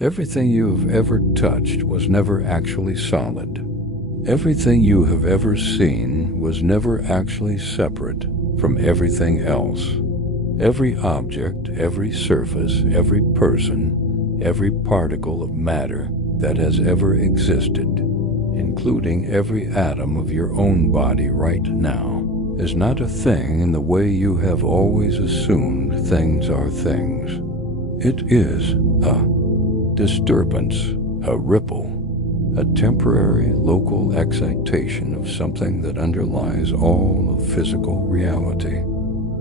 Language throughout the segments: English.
Everything you have ever touched was never actually solid. Everything you have ever seen was never actually separate from everything else. Every object, every surface, every person, every particle of matter that has ever existed, including every atom of your own body right now, is not a thing in the way you have always assumed things are things. It is a disturbance, a ripple, a temporary local excitation of something that underlies all of physical reality,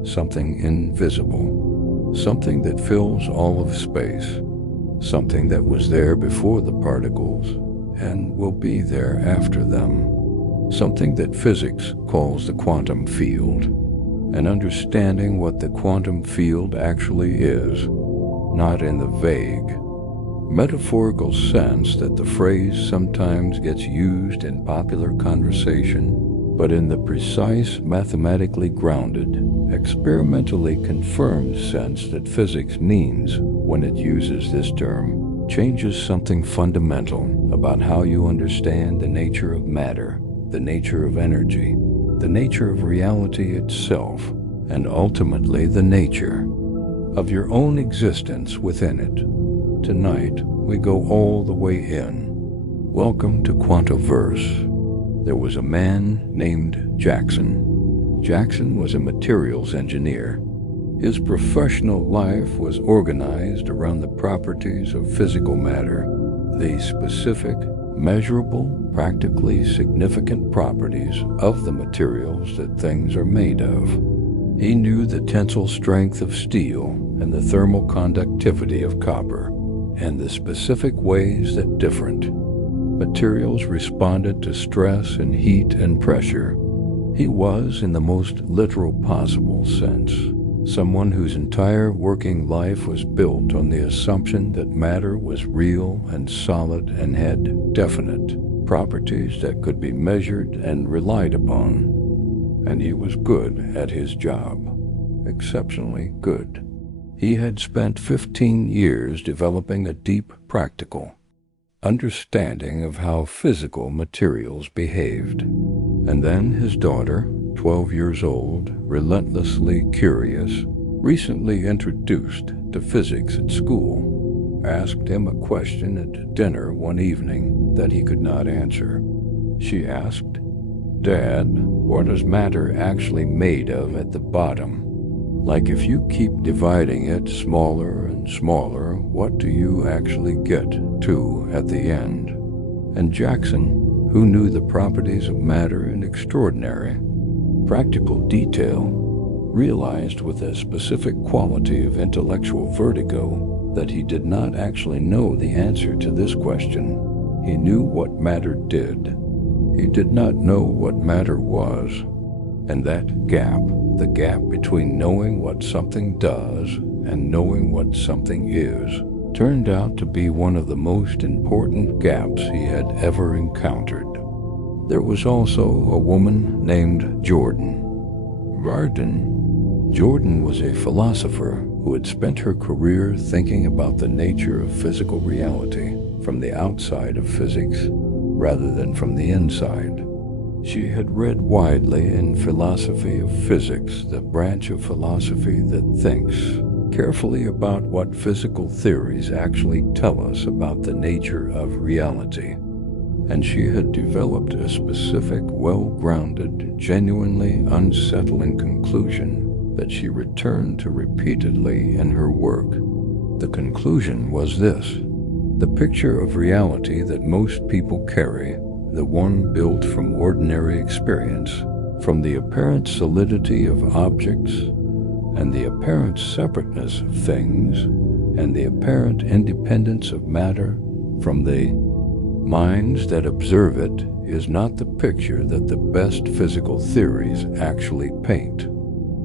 something invisible, something that fills all of space, something that was there before the particles and will be there after them, something that physics calls the quantum field, and understanding what the quantum field actually is, not in the vague, metaphorical sense that the phrase sometimes gets used in popular conversation, but in the precise, mathematically grounded, experimentally confirmed sense that physics means when it uses this term, changes something fundamental about how you understand the nature of matter, the nature of energy, the nature of reality itself, and ultimately the nature of your own existence within it. Tonight, we go all the way in. Welcome to Quantaverse. There was a man named Jaxyn. Jaxyn was a materials engineer. His professional life was organized around the properties of physical matter, the specific, measurable, practically significant properties of the materials that things are made of. He knew the tensile strength of steel and the thermal conductivity of copper, and the specific ways that different materials responded to stress and heat and pressure. He was, in the most literal possible sense, someone whose entire working life was built on the assumption that matter was real and solid and had definite properties that could be measured and relied upon. And he was good at his job, exceptionally good. He had spent 15 years developing a deep practical understanding of how physical materials behaved. And then his daughter, 12 years old, relentlessly curious, recently introduced to physics at school, asked him a question at dinner one evening that he could not answer. She asked, "Dad, what is matter actually made of at the bottom? Like if you keep dividing it smaller and smaller, what do you actually get to at the end?" And Jaxyn, who knew the properties of matter in extraordinary, practical detail, realized with a specific quality of intellectual vertigo that he did not actually know the answer to this question. He knew what matter did. He did not know what matter was. And that gap, the gap between knowing what something does and knowing what something is, turned out to be one of the most important gaps he had ever encountered. There was also a woman named Jordan. Jordan was a philosopher who had spent her career thinking about the nature of physical reality from the outside of physics rather than from the inside. She had read widely in philosophy of physics, the branch of philosophy that thinks carefully about what physical theories actually tell us about the nature of reality. And she had developed a specific, well-grounded, genuinely unsettling conclusion that she returned to repeatedly in her work. The conclusion was this: the picture of reality that most people carry, the one built from ordinary experience, from the apparent solidity of objects, and the apparent separateness of things, and the apparent independence of matter from the minds that observe it, is not the picture that the best physical theories actually paint.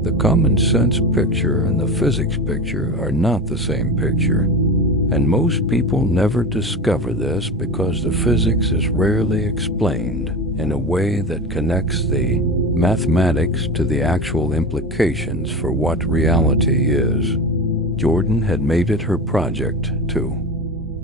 The common sense picture and the physics picture are not the same picture. And most people never discover this because the physics is rarely explained in a way that connects the mathematics to the actual implications for what reality is. Jordan had made it her project to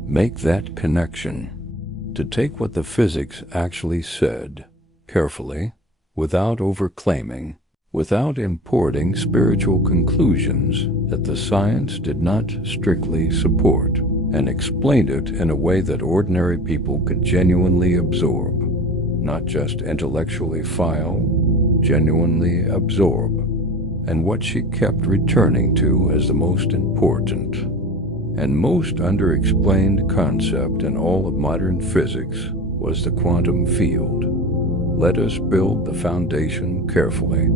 Make that connection. To take what the physics actually said, carefully, without overclaiming, without importing spiritual conclusions that the science did not strictly support, and explained it in a way that ordinary people could genuinely absorb, not just intellectually file, genuinely absorb, and what she kept returning to as the most important and most underexplained concept in all of modern physics was the quantum field. Let us build the foundation carefully,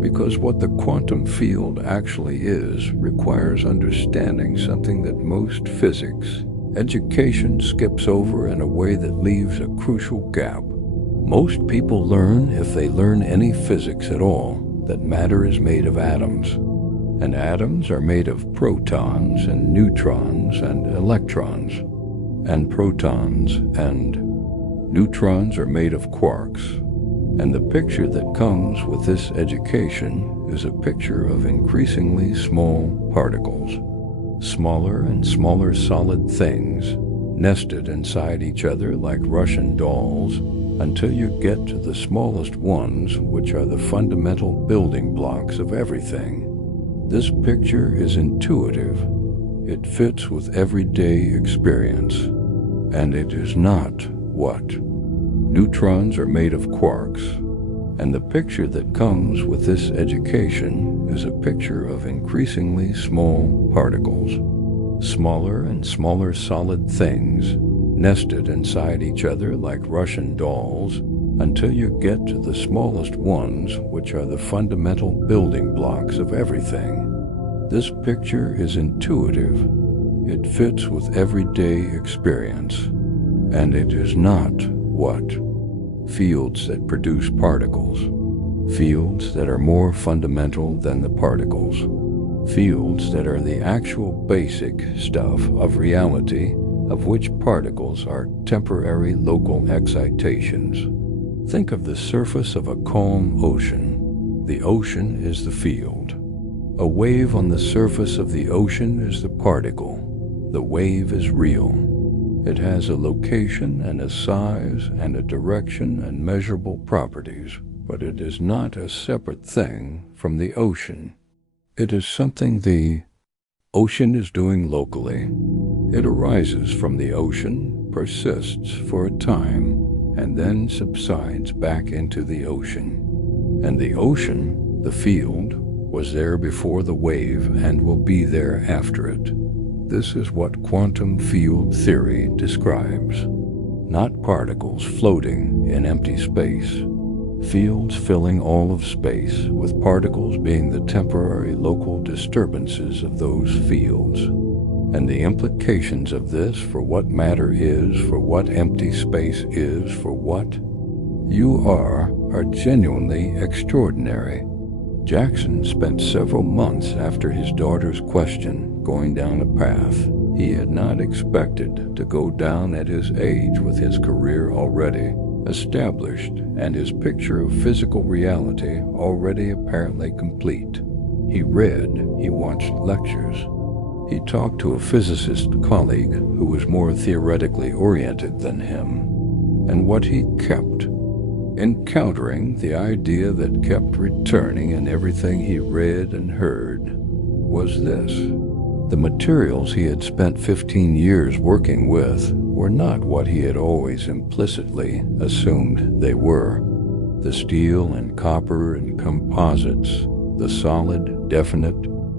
because what the quantum field actually is requires understanding something that most physics education skips over in a way that leaves a crucial gap. Most people learn, if they learn any physics at all, that matter is made of atoms, and atoms are made of protons and neutrons and electrons, and protons and neutrons are made of quarks. And the picture that comes with this education is a picture of increasingly small particles, smaller and smaller solid things, nested inside each other like Russian dolls, until you get to the smallest ones, which are the fundamental building blocks of everything. This picture is intuitive. It fits with everyday experience. And it is not what? Neutrons are made of quarks. And the picture that comes with this education is a picture of increasingly small particles, smaller and smaller solid things, nested inside each other like Russian dolls, until you get to the smallest ones, which are the fundamental building blocks of everything. This picture is intuitive. It fits with everyday experience. And it is not what? Fields that produce particles. Fields that are more fundamental than the particles. Fields that are the actual basic stuff of reality, of which particles are temporary local excitations. Think of the surface of a calm ocean. The ocean is the field. A wave on the surface of the ocean is the particle. The wave is real. It has a location and a size and a direction and measurable properties, but it is not a separate thing from the ocean. It is something the ocean is doing locally. It arises from the ocean, persists for a time, and then subsides back into the ocean. And the ocean, the field, was there before the wave and will be there after it. This is what quantum field theory describes. Not particles floating in empty space. Fields filling all of space, with particles being the temporary local disturbances of those fields. And the implications of this for what matter is, for what empty space is, for what you are genuinely extraordinary. Jaxyn spent several months after his daughter's question going down a path he had not expected to go down at his age, with his career already established and his picture of physical reality already apparently complete. He read, he watched lectures. He talked to a physicist colleague who was more theoretically oriented than him, and what he kept encountering, the idea that kept returning in everything he read and heard, was this. The materials he had spent 15 years working with were not what he had always implicitly assumed they were. The steel and copper and composites, the solid, definite,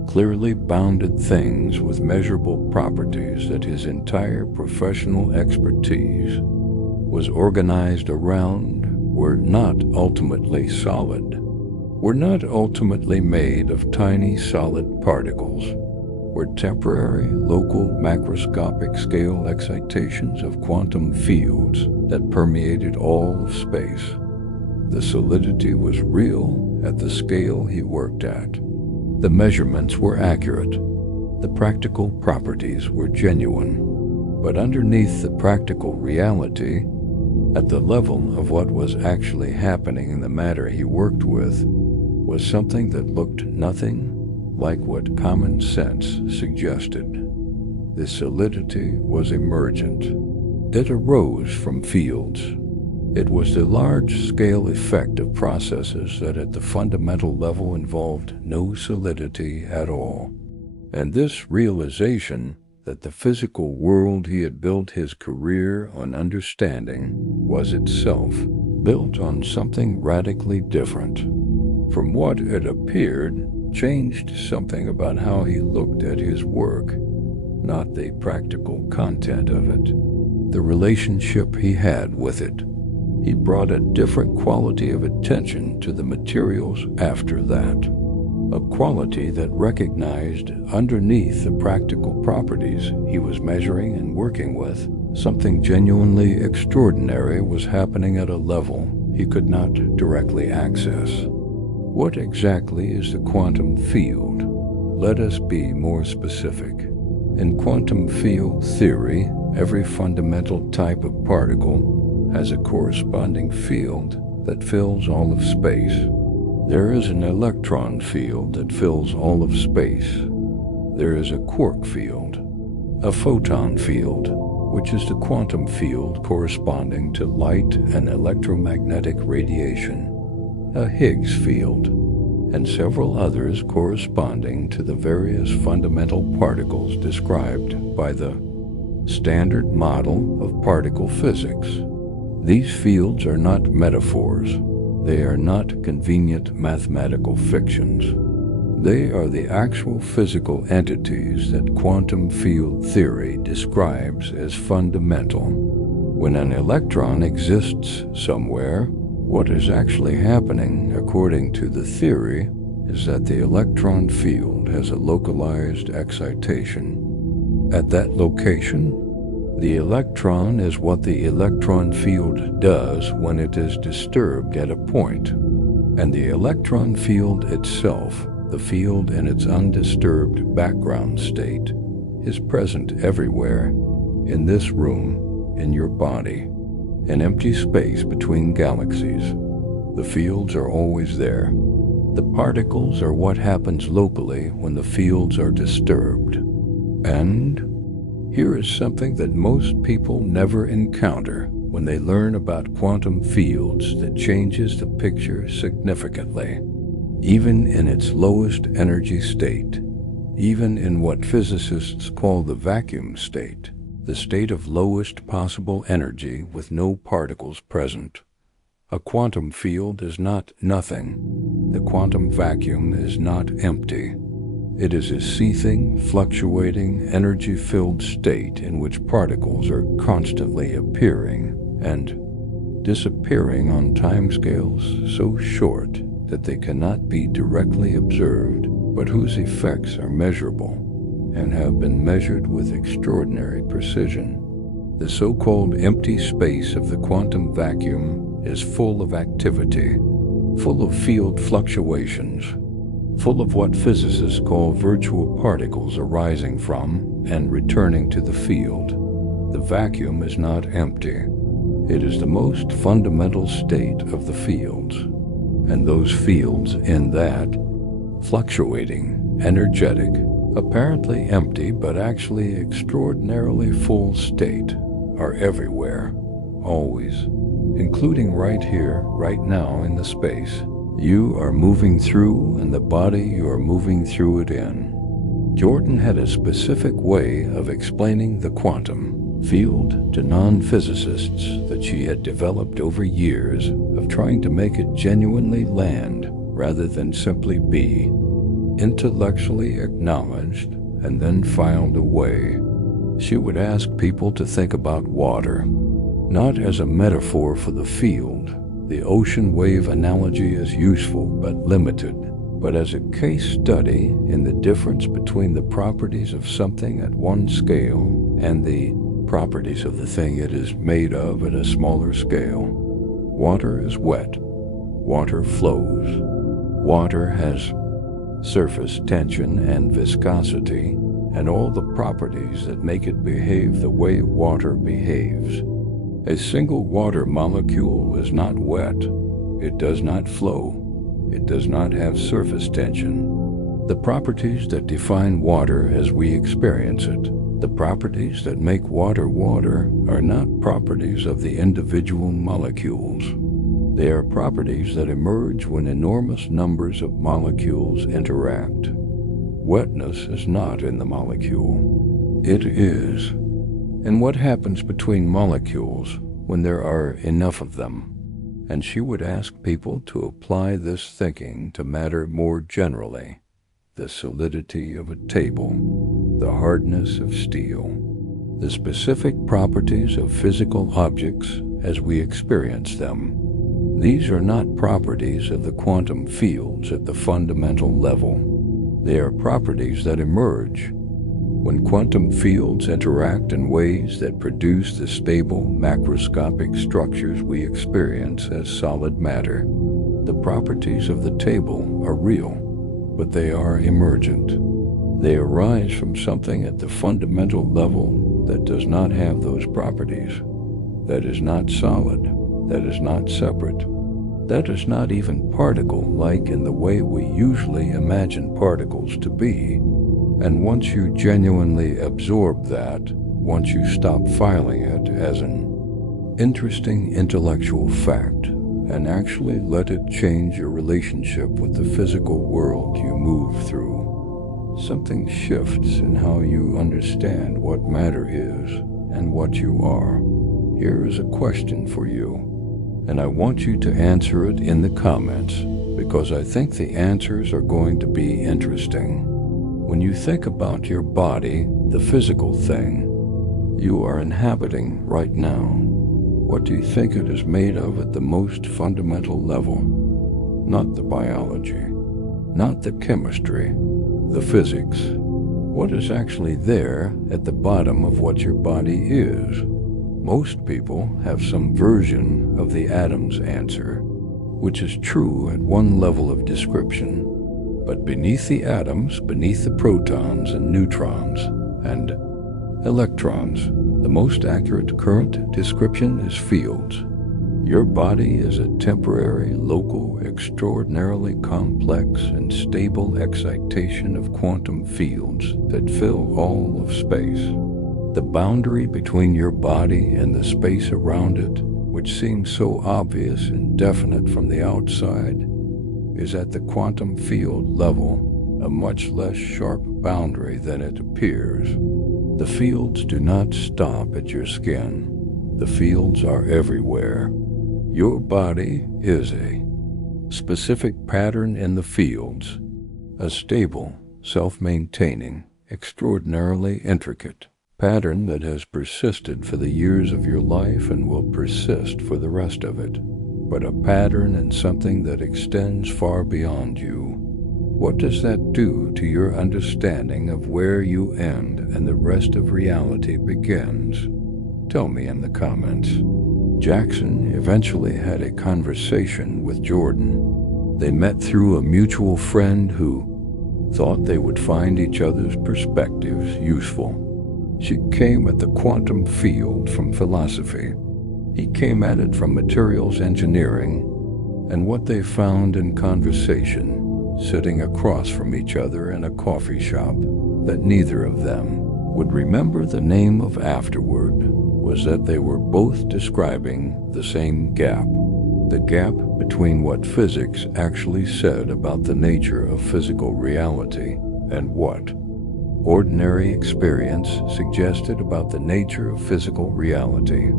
clearly bounded things with measurable properties that his entire professional expertise was organized around, were not ultimately solid, were not ultimately made of tiny solid particles, were temporary, local, macroscopic scale excitations of quantum fields that permeated all of space. The solidity was real at the scale he worked at. The measurements were accurate. The practical properties were genuine. But underneath the practical reality, at the level of what was actually happening in the matter he worked with, was something that looked nothing like what common sense suggested. the solidity was emergent. It arose from fields. It was the large-scale effect of processes that at the fundamental level involved no solidity at all. And this realization that the physical world he had built his career on understanding was itself built on something radically different from what it appeared changed something about how he looked at his work, not the practical content of it, the relationship he had with it. He brought a different quality of attention to the materials after that, a quality that recognized underneath the practical properties he was measuring and working with, something genuinely extraordinary was happening at a level he could not directly access. What exactly is the quantum field? Let us be more specific. In quantum field theory, every fundamental type of particle has a corresponding field that fills all of space. There is an electron field that fills all of space. There is a quark field, a photon field, which is the quantum field corresponding to light and electromagnetic radiation, a Higgs field, and several others corresponding to the various fundamental particles described by the standard model of particle physics. These fields are not metaphors. They are not convenient mathematical fictions. They are the actual physical entities that quantum field theory describes as fundamental. When an electron exists somewhere, what is actually happening, according to the theory, is that the electron field has a localized excitation. At that location, the electron is what the electron field does when it is disturbed at a point, and the electron field itself, the field in its undisturbed background state, is present everywhere, in this room, in your body, in empty space between galaxies. The fields are always there. The particles are what happens locally when the fields are disturbed. And here is something that most people never encounter when they learn about quantum fields that changes the picture significantly. Even in its lowest energy state, even in what physicists call the vacuum state, the state of lowest possible energy with no particles present, a quantum field is not nothing. The quantum vacuum is not empty. It is a seething, fluctuating, energy-filled state in which particles are constantly appearing and disappearing on timescales so short that they cannot be directly observed, but whose effects are measurable and have been measured with extraordinary precision. The so-called empty space of the quantum vacuum is full of activity, full of field fluctuations, full of what physicists call virtual particles arising from and returning to the field. The vacuum is not empty. It is the most fundamental state of the fields, and those fields in that fluctuating, energetic, apparently empty but actually extraordinarily full state are everywhere, always, including right here, right now in the space you are moving through and the body you are moving through it in. Jordan had a specific way of explaining the quantum field to non-physicists that she had developed over years of trying to make it genuinely land rather than simply be, intellectually acknowledged and then filed away. She would ask people to think about water, not as a metaphor for the field. The ocean wave analogy is useful but limited, but as a case study in the difference between the properties of something at one scale and the properties of the thing it is made of at a smaller scale. Water is wet. Water flows. Water has surface tension and viscosity, and all the properties that make it behave the way water behaves. A single water molecule is not wet. It does not flow. It does not have surface tension. The properties that define water as we experience it The properties that make water water are not properties of the individual molecules. They are properties that emerge when enormous numbers of molecules interact. Wetness is not in the molecule. It is. And what happens between molecules when there are enough of them? And she would ask people to apply this thinking to matter more generally. The solidity of a table, the hardness of steel, the specific properties of physical objects as we experience them. These are not properties of the quantum fields at the fundamental level. They are properties that emerge when quantum fields interact in ways that produce the stable macroscopic structures we experience as solid matter. The properties of the table are real, but they are emergent. They arise from something at the fundamental level that does not have those properties, that is not solid, that is not separate, that is not even particle-like in the way we usually imagine particles to be. And once you genuinely absorb that, once you stop filing it as an interesting intellectual fact, and actually let it change your relationship with the physical world you move through, something shifts in how you understand what matter is and what you are. Here is a question for you, and I want you to answer it in the comments, because I think the answers are going to be interesting. When you think about your body, the physical thing you are inhabiting right now, what do you think it is made of at the most fundamental level? Not the biology, not the chemistry, the physics. What is actually there at the bottom of what your body is? Most people have some version of the atom's answer, which is true at one level of description. But beneath the atoms, beneath the protons and neutrons and electrons, the most accurate current description is fields. Your body is a temporary, local, extraordinarily complex and stable excitation of quantum fields that fill all of space. The boundary between your body and the space around it, which seems so obvious and definite from the outside, is at the quantum field level a much less sharp boundary than it appears. The fields do not stop at your skin. The fields are everywhere. Your body is a specific pattern in the fields, a stable, self-maintaining, extraordinarily intricate pattern that has persisted for the years of your life and will persist for the rest of it. But a pattern and something that extends far beyond you. What does that do to your understanding of where you end and the rest of reality begins? Tell me in the comments. Jaxyn eventually had a conversation with Jordan. They met through a mutual friend who thought they would find each other's perspectives useful. She came at the quantum field from philosophy. He came at it from materials engineering, and what they found in conversation, sitting across from each other in a coffee shop that neither of them would remember the name of afterward, was that they were both describing the same gap. The gap between what physics actually said about the nature of physical reality and what ordinary experience suggested about the nature of physical reality.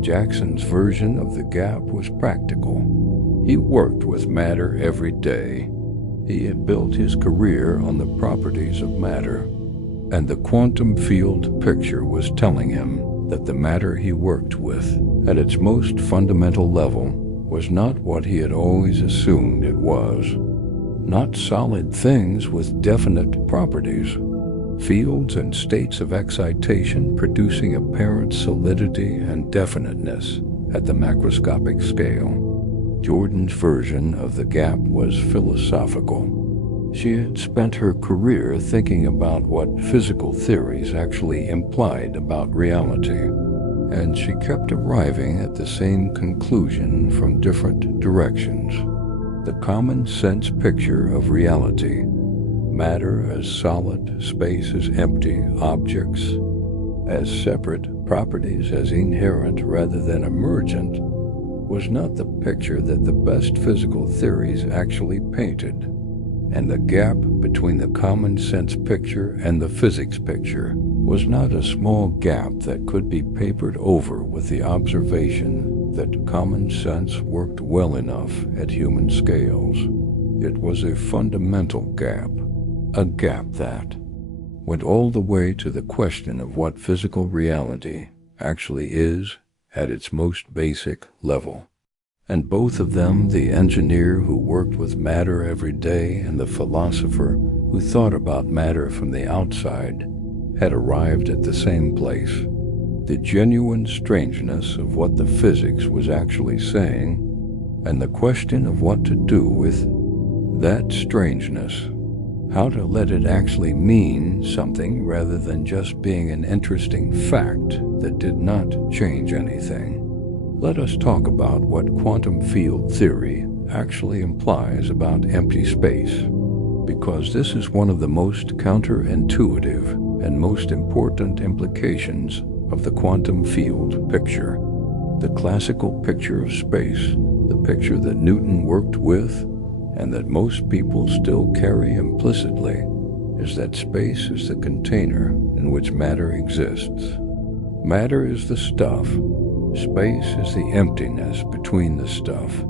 Jaxyn's version of the gap was practical. He worked with matter every day. He had built his career on the properties of matter, and the quantum field picture was telling him that the matter he worked with, at its most fundamental level, was not what he had always assumed it was. Not solid things with definite properties. Fields and states of excitation producing apparent solidity and definiteness at the macroscopic scale. Jordan's version of the gap was philosophical. She had spent her career thinking about what physical theories actually implied about reality, and she kept arriving at the same conclusion from different directions. The common sense picture of reality, matter as solid, space as empty, objects as separate properties, as inherent rather than emergent, was not the picture that the best physical theories actually painted, and the gap between the common sense picture and the physics picture was not a small gap that could be papered over with the observation that common sense worked well enough at human scales. It was a fundamental gap, a gap that went all the way to the question of what physical reality actually is at its most basic level. And both of them, the engineer who worked with matter every day and the philosopher who thought about matter from the outside, had arrived at the same place. The genuine strangeness of what the physics was actually saying, and the question of what to do with that strangeness, how to let it actually mean something rather than just being an interesting fact that did not change anything. Let us talk about what quantum field theory actually implies about empty space, because this is one of the most counterintuitive and most important implications of the quantum field picture. The classical picture of space, the picture that Newton worked with, and that most people still carry implicitly, is that space is the container in which matter exists. Matter is the stuff. Space is the emptiness between the stuff.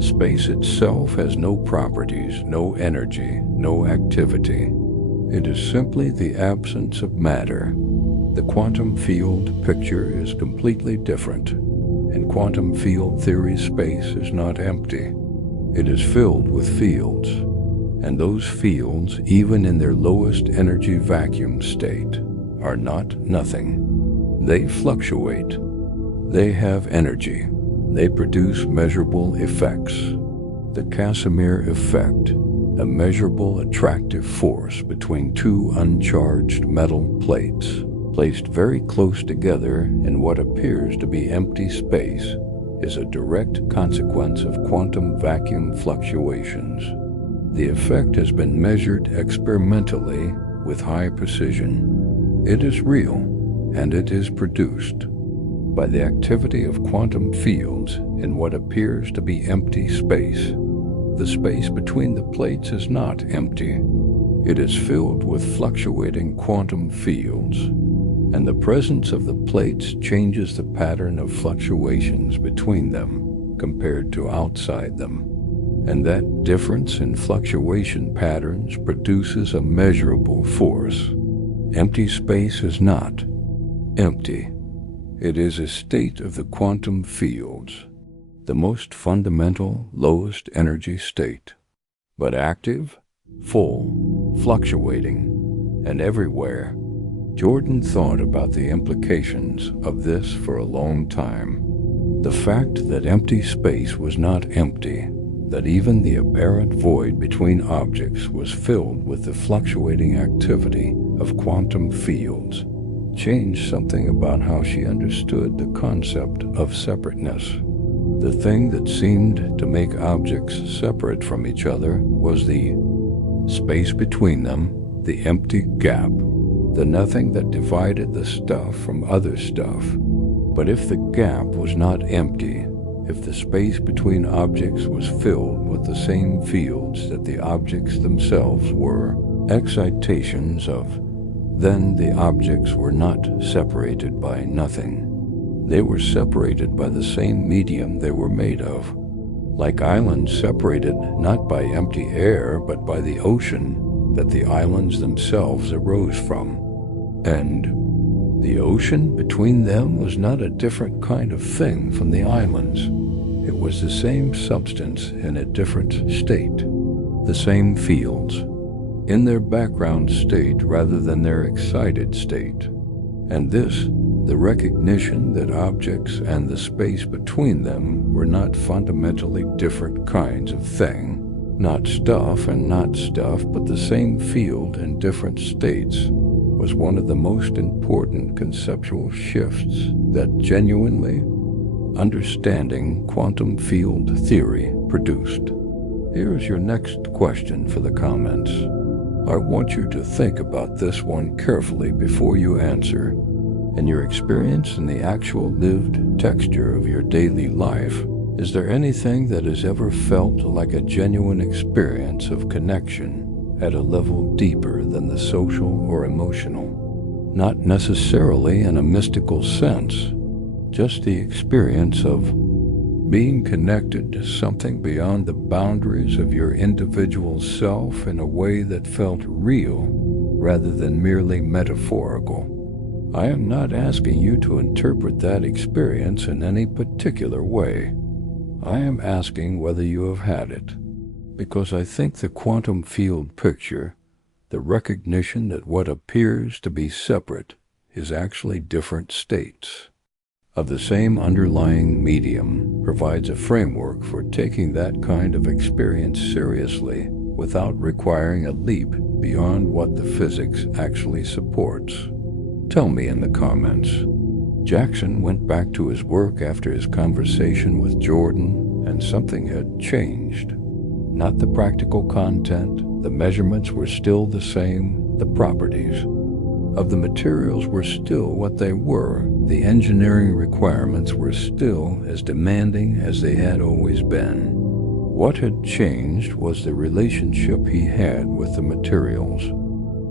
Space itself has no properties, no energy, no activity. It is simply the absence of matter. The quantum field picture is completely different. In quantum field theory, space is not empty. It is filled with fields, and those fields, even in their lowest energy vacuum state, are not nothing. They fluctuate. They have energy. They produce measurable effects. The Casimir effect, a measurable attractive force between two uncharged metal plates, placed very close together in what appears to be empty space, is a direct consequence of quantum vacuum fluctuations. The effect has been measured experimentally with high precision. It is real, and it is produced by the activity of quantum fields in what appears to be empty space. The space between the plates is not empty. It is filled with fluctuating quantum fields, and the presence of the plates changes the pattern of fluctuations between them compared to outside them. And that difference in fluctuation patterns produces a measurable force. Empty space is not empty. It is a state of the quantum fields, the most fundamental, lowest energy state, but active, full, fluctuating, and everywhere. Jordan thought about the implications of this for a long time. The fact that empty space was not empty, that even the apparent void between objects was filled with the fluctuating activity of quantum fields, changed something about how she understood the concept of separateness. The thing that seemed to make objects separate from each other was the space between them, the empty gap, the nothing that divided the stuff from other stuff. But if the gap was not empty, if the space between objects was filled with the same fields that the objects themselves were, excitations of, then the objects were not separated by nothing. They were separated by the same medium they were made of, like islands separated not by empty air but by the ocean that the islands themselves arose from. And the ocean between them was not a different kind of thing from the islands. It was the same substance in a different state, the same fields, in their background state rather than their excited state. And this, the recognition that objects and the space between them were not fundamentally different kinds of thing, not stuff and not stuff, but the same field in different states, was one of the most important conceptual shifts that genuinely understanding quantum field theory produced. Here's your next question for the comments. I want you to think about this one carefully before you answer. in your experience in the actual lived texture of your daily life, is there anything that has ever felt like a genuine experience of connection at a level deeper than the social or emotional? Not necessarily in a mystical sense, just the experience of being connected to something beyond the boundaries of your individual self in a way that felt real rather than merely metaphorical. I am not asking you to interpret that experience in any particular way. I am asking whether you have had it, because I think the quantum field picture, the recognition that what appears to be separate is actually different states of the same underlying medium, provides a framework for taking that kind of experience seriously without requiring a leap beyond what the physics actually supports. Tell me in the comments. Jaxyn went back to his work after his conversation with Jordan, and something had changed. Not the practical content, the measurements were still the same, the properties of the materials were still what they were, the engineering requirements were still as demanding as they had always been. What had changed was the relationship he had with the materials.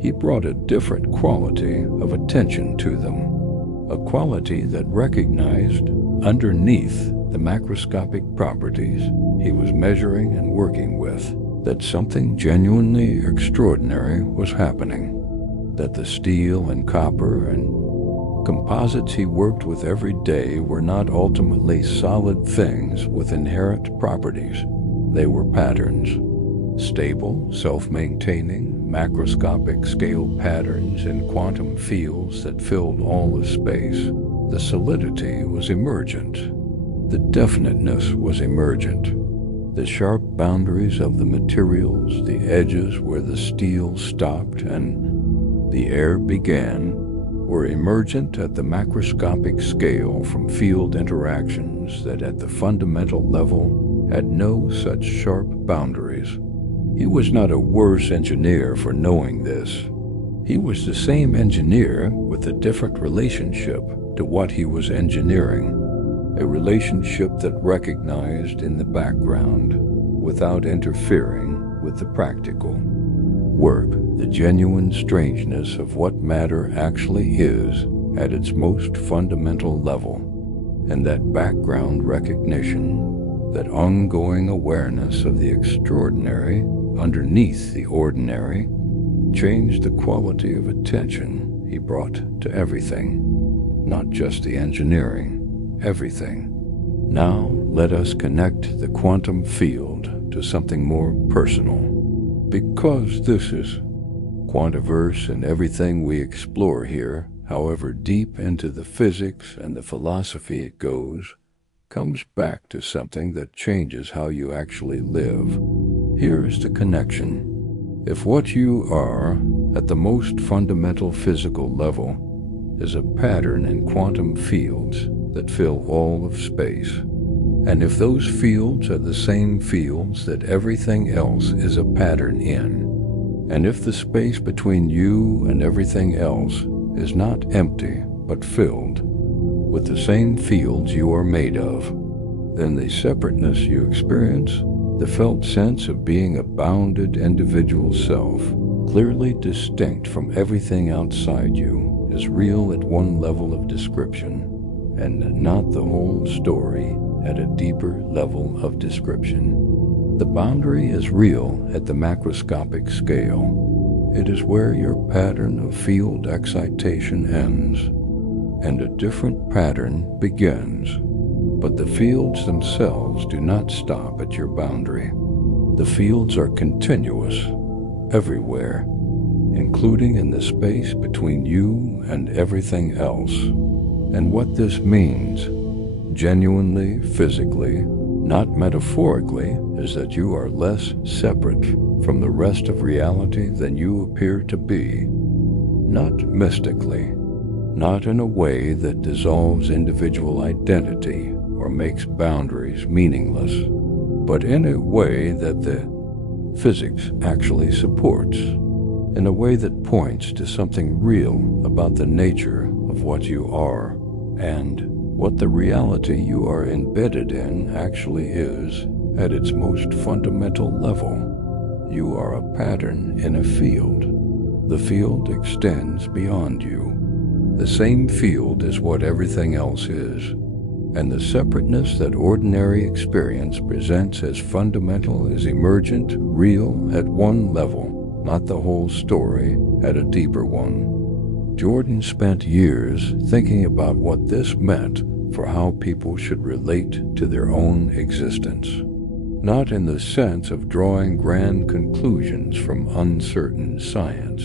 He brought a different quality of attention to them, a quality that recognized underneath the macroscopic properties he was measuring and working with that something genuinely extraordinary was happening, that the steel and copper and composites he worked with every day were not ultimately solid things with inherent properties. They were patterns. Stable, self-maintaining, macroscopic scale patterns in quantum fields that filled all of space. The solidity was emergent. The definiteness was emergent. The sharp boundaries of the materials, the edges where the steel stopped and the air began, were emergent at the macroscopic scale from field interactions that at the fundamental level had no such sharp boundaries. He was not a worse engineer for knowing this. He was the same engineer with a different relationship to what he was engineering, a relationship that recognized in the background without interfering with the practical work, the genuine strangeness of what matter actually is at its most fundamental level, and that background recognition, that ongoing awareness of the extraordinary underneath the ordinary, changed the quality of attention he brought to everything, not just the engineering, everything. Now let us connect the quantum field to something more personal, because this is Quantaverse, and everything we explore here, however deep into the physics and the philosophy it goes, comes back to something that changes how you actually live. Here is the connection. If what you are, at the most fundamental physical level, is a pattern in quantum fields that fill all of space, and if those fields are the same fields that everything else is a pattern in, and if the space between you and everything else is not empty but filled with the same fields you are made of, then the separateness you experience, the felt sense of being a bounded individual self, clearly distinct from everything outside you, is real at one level of description, and not the whole story at a deeper level of description. The boundary is real at the macroscopic scale. It is where your pattern of field excitation ends, and a different pattern begins. But the fields themselves do not stop at your boundary. The fields are continuous, everywhere, including in the space between you and everything else. And what this means, genuinely, physically, not metaphorically, is that you are less separate from the rest of reality than you appear to be. Not mystically, not in a way that dissolves individual identity or makes boundaries meaningless, but in a way that the physics actually supports, in a way that points to something real about the nature of what you are and what the reality you are embedded in actually is at its most fundamental level. You are a pattern in a field. The field extends beyond you. The same field is what everything else is, and the separateness that ordinary experience presents as fundamental is emergent, real at one level, not the whole story at a deeper one. Jordan spent years thinking about what this meant for how people should relate to their own existence. Not in the sense of drawing grand conclusions from uncertain science,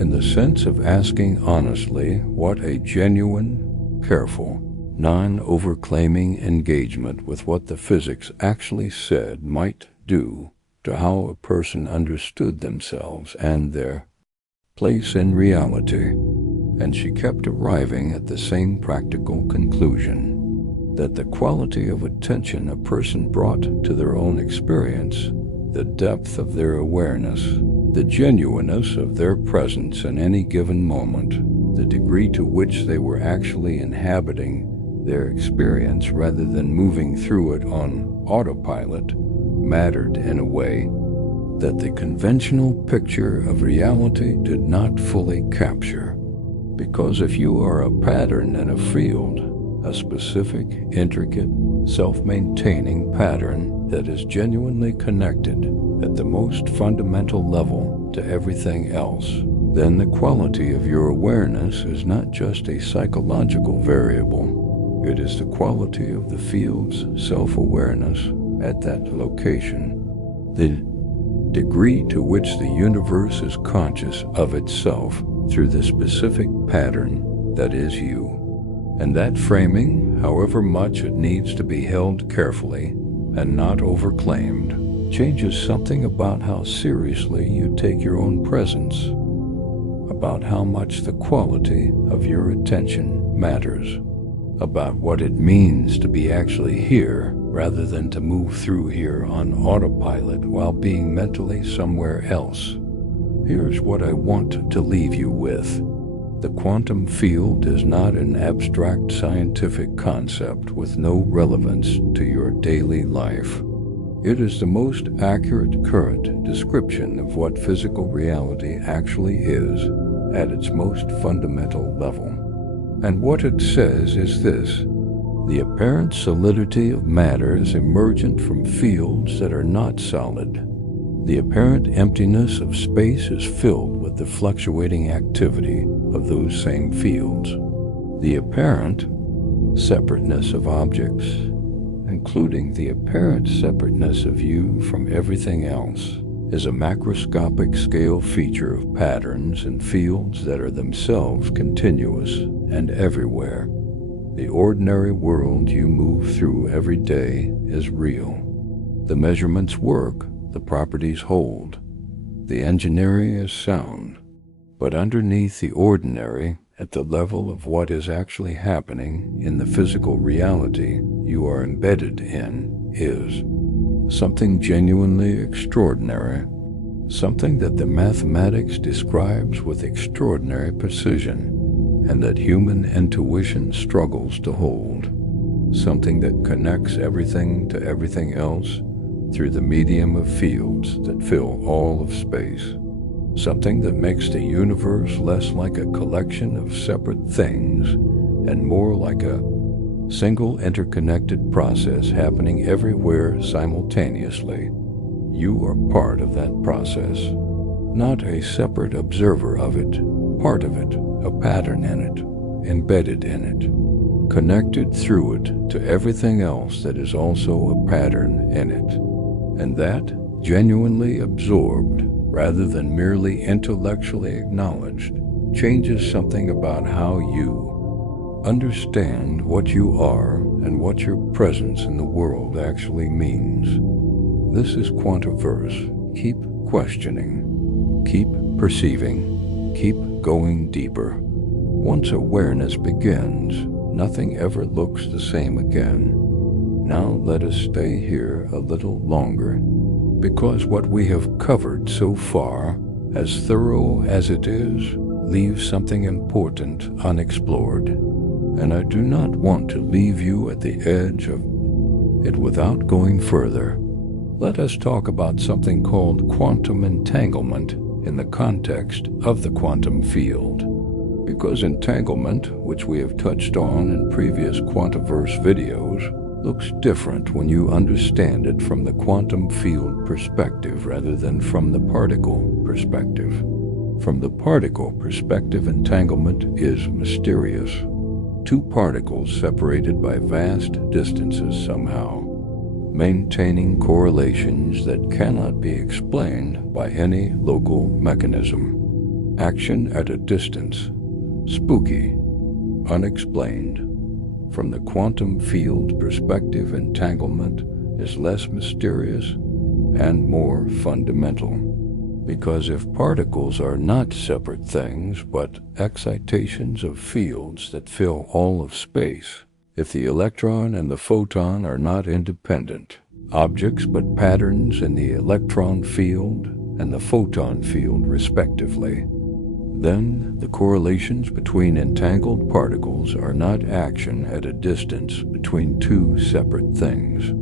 in the sense of asking honestly what a genuine, careful, non-overclaiming engagement with what the physics actually said might do to how a person understood themselves and their place in reality. And she kept arriving at the same practical conclusion, that the quality of attention a person brought to their own experience, the depth of their awareness, the genuineness of their presence in any given moment, the degree to which they were actually inhabiting their experience rather than moving through it on autopilot, mattered in a way that the conventional picture of reality did not fully capture. Because if you are a pattern in a field, a specific, intricate, self-maintaining pattern that is genuinely connected at the most fundamental level to everything else, then the quality of your awareness is not just a psychological variable. It is the quality of the field's self-awareness at that location, the degree to which the universe is conscious of itself through the specific pattern that is you. And that framing, however much it needs to be held carefully and not overclaimed, changes something about how seriously you take your own presence, about how much the quality of your attention matters, about what it means to be actually here rather than to move through here on autopilot while being mentally somewhere else. Here's what I want to leave you with. The quantum field is not an abstract scientific concept with no relevance to your daily life. It is the most accurate current description of what physical reality actually is at its most fundamental level. And what it says is this: the apparent solidity of matter is emergent from fields that are not solid. The apparent emptiness of space is filled with the fluctuating activity of those same fields. The apparent separateness of objects, including the apparent separateness of you from everything else, is a macroscopic scale feature of patterns and fields that are themselves continuous and everywhere. The ordinary world you move through every day is real. The measurements work, the properties hold, the engineering is sound. But underneath the ordinary, at the level of what is actually happening in the physical reality you are embedded in, is something genuinely extraordinary, something that the mathematics describes with extraordinary precision, and that human intuition struggles to hold, something that connects everything to everything else through the medium of fields that fill all of space, something that makes the universe less like a collection of separate things and more like a single interconnected process happening everywhere simultaneously. You are part of that process, not a separate observer of it, part of it, a pattern in it, embedded in it, connected through it to everything else that is also a pattern in it, and that genuinely absorbed rather than merely intellectually acknowledged changes something about how you understand what you are and what your presence in the world actually means. This is Quantaverse. Keep questioning, keep perceiving, keep going deeper. Once awareness begins, nothing ever looks the same again. Now let us stay here a little longer, because what we have covered so far, as thorough as it is, leaves something important unexplored, and I do not want to leave you at the edge of it without going further. Let us talk about something called quantum entanglement in the context of the quantum field. Because entanglement, which we have touched on in previous Quantaverse videos, looks different when you understand it from the quantum field perspective rather than from the particle perspective. From the particle perspective, entanglement is mysterious. Two particles separated by vast distances somehow, maintaining correlations that cannot be explained by any local mechanism. Action at a distance, spooky, unexplained. From the quantum field perspective, entanglement is less mysterious and more fundamental. Because if particles are not separate things but excitations of fields that fill all of space, if the electron and the photon are not independent objects but patterns in the electron field and the photon field respectively, then the correlations between entangled particles are not action at a distance between two separate things.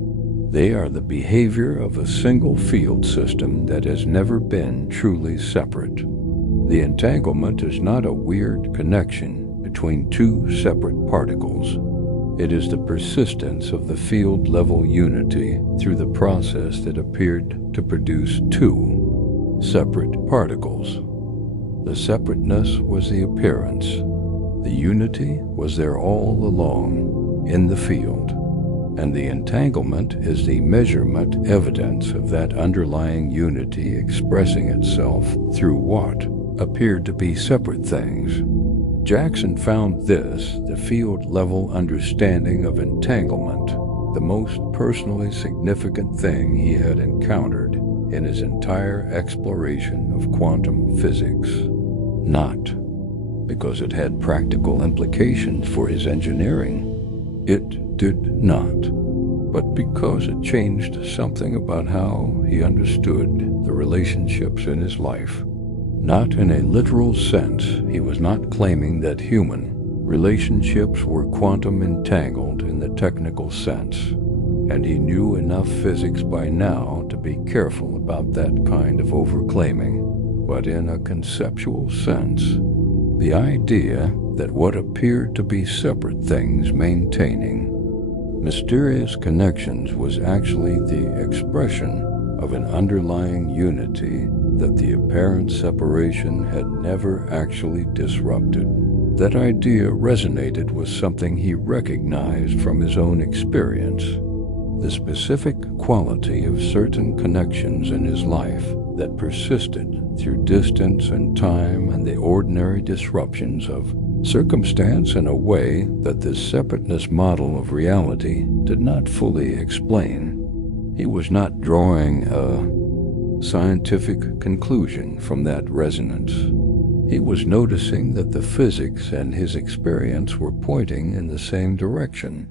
They are the behavior of a single field system that has never been truly separate. The entanglement is not a weird connection between two separate particles. It is the persistence of the field-level unity through the process that appeared to produce two separate particles. The separateness was the appearance. The unity was there all along, in the field. And the entanglement is the measurement evidence of that underlying unity expressing itself through what appeared to be separate things. Jaxyn found this, the field-level understanding of entanglement, the most personally significant thing he had encountered in his entire exploration of quantum physics. Not because it had practical implications for his engineering. It did not. But because it changed something about how he understood the relationships in his life. Not in a literal sense. He was not claiming that human relationships were quantum entangled in the technical sense, and he knew enough physics by now to be careful about that kind of overclaiming. But in a conceptual sense, the idea that what appeared to be separate things maintaining mysterious connections was actually the expression of an underlying unity that the apparent separation had never actually disrupted. That idea resonated with something he recognized from his own experience, the specific quality of certain connections in his life that persisted through distance and time and the ordinary disruptions of circumstance in a way that this separateness model of reality did not fully explain. He was not drawing a scientific conclusion from that resonance. He was noticing that the physics and his experience were pointing in the same direction,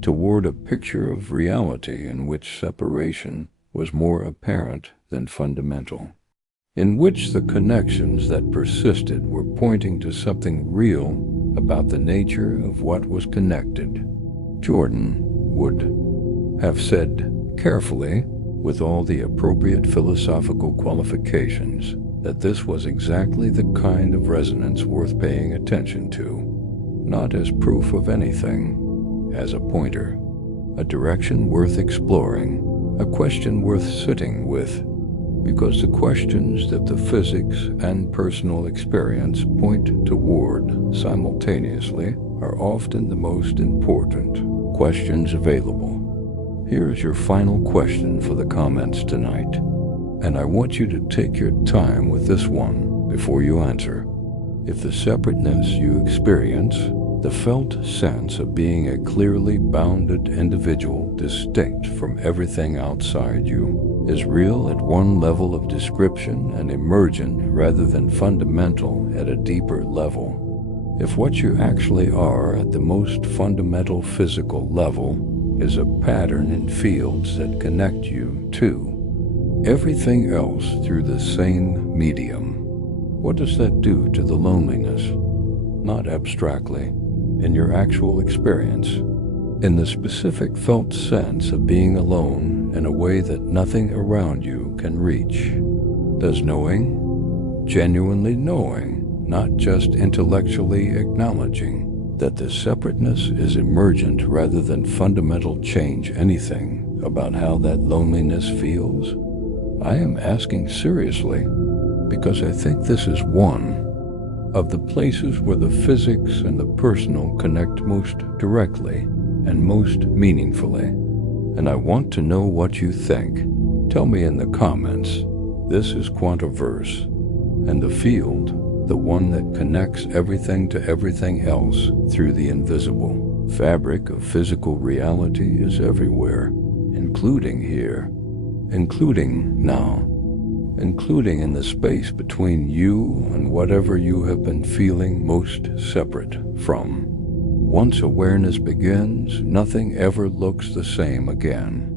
toward a picture of reality in which separation was more apparent than fundamental, in which the connections that persisted were pointing to something real about the nature of what was connected. Jordan would have said carefully, with all the appropriate philosophical qualifications, that this was exactly the kind of resonance worth paying attention to, not as proof of anything, as a pointer, a direction worth exploring, a question worth sitting with, because the questions that the physics and personal experience point toward simultaneously are often the most important questions available. Here's your final question for the comments tonight, and I want you to take your time with this one before you answer. If the separateness you experience, the felt sense of being a clearly bounded individual distinct from everything outside you, is real at one level of description and emergent rather than fundamental at a deeper level, if what you actually are at the most fundamental physical level is a pattern in fields that connect you to everything else through the same medium, What does that do to the loneliness? Not abstractly, in your actual experience, in the specific felt sense of being alone in a way that nothing around you can reach. Does knowing, genuinely knowing, not just intellectually acknowledging, that this separateness is emergent rather than fundamental, change anything about how that loneliness feels? I am asking seriously, because I think this is one of the places where the physics and the personal connect most directly and most meaningfully. And I want to know what you think. Tell me in the comments. This is Quantaverse, and the field, the one that connects everything to everything else through the invisible fabric of physical reality, is everywhere, including here, including now, including in the space between you and whatever you have been feeling most separate from. Once awareness begins, nothing ever looks the same again.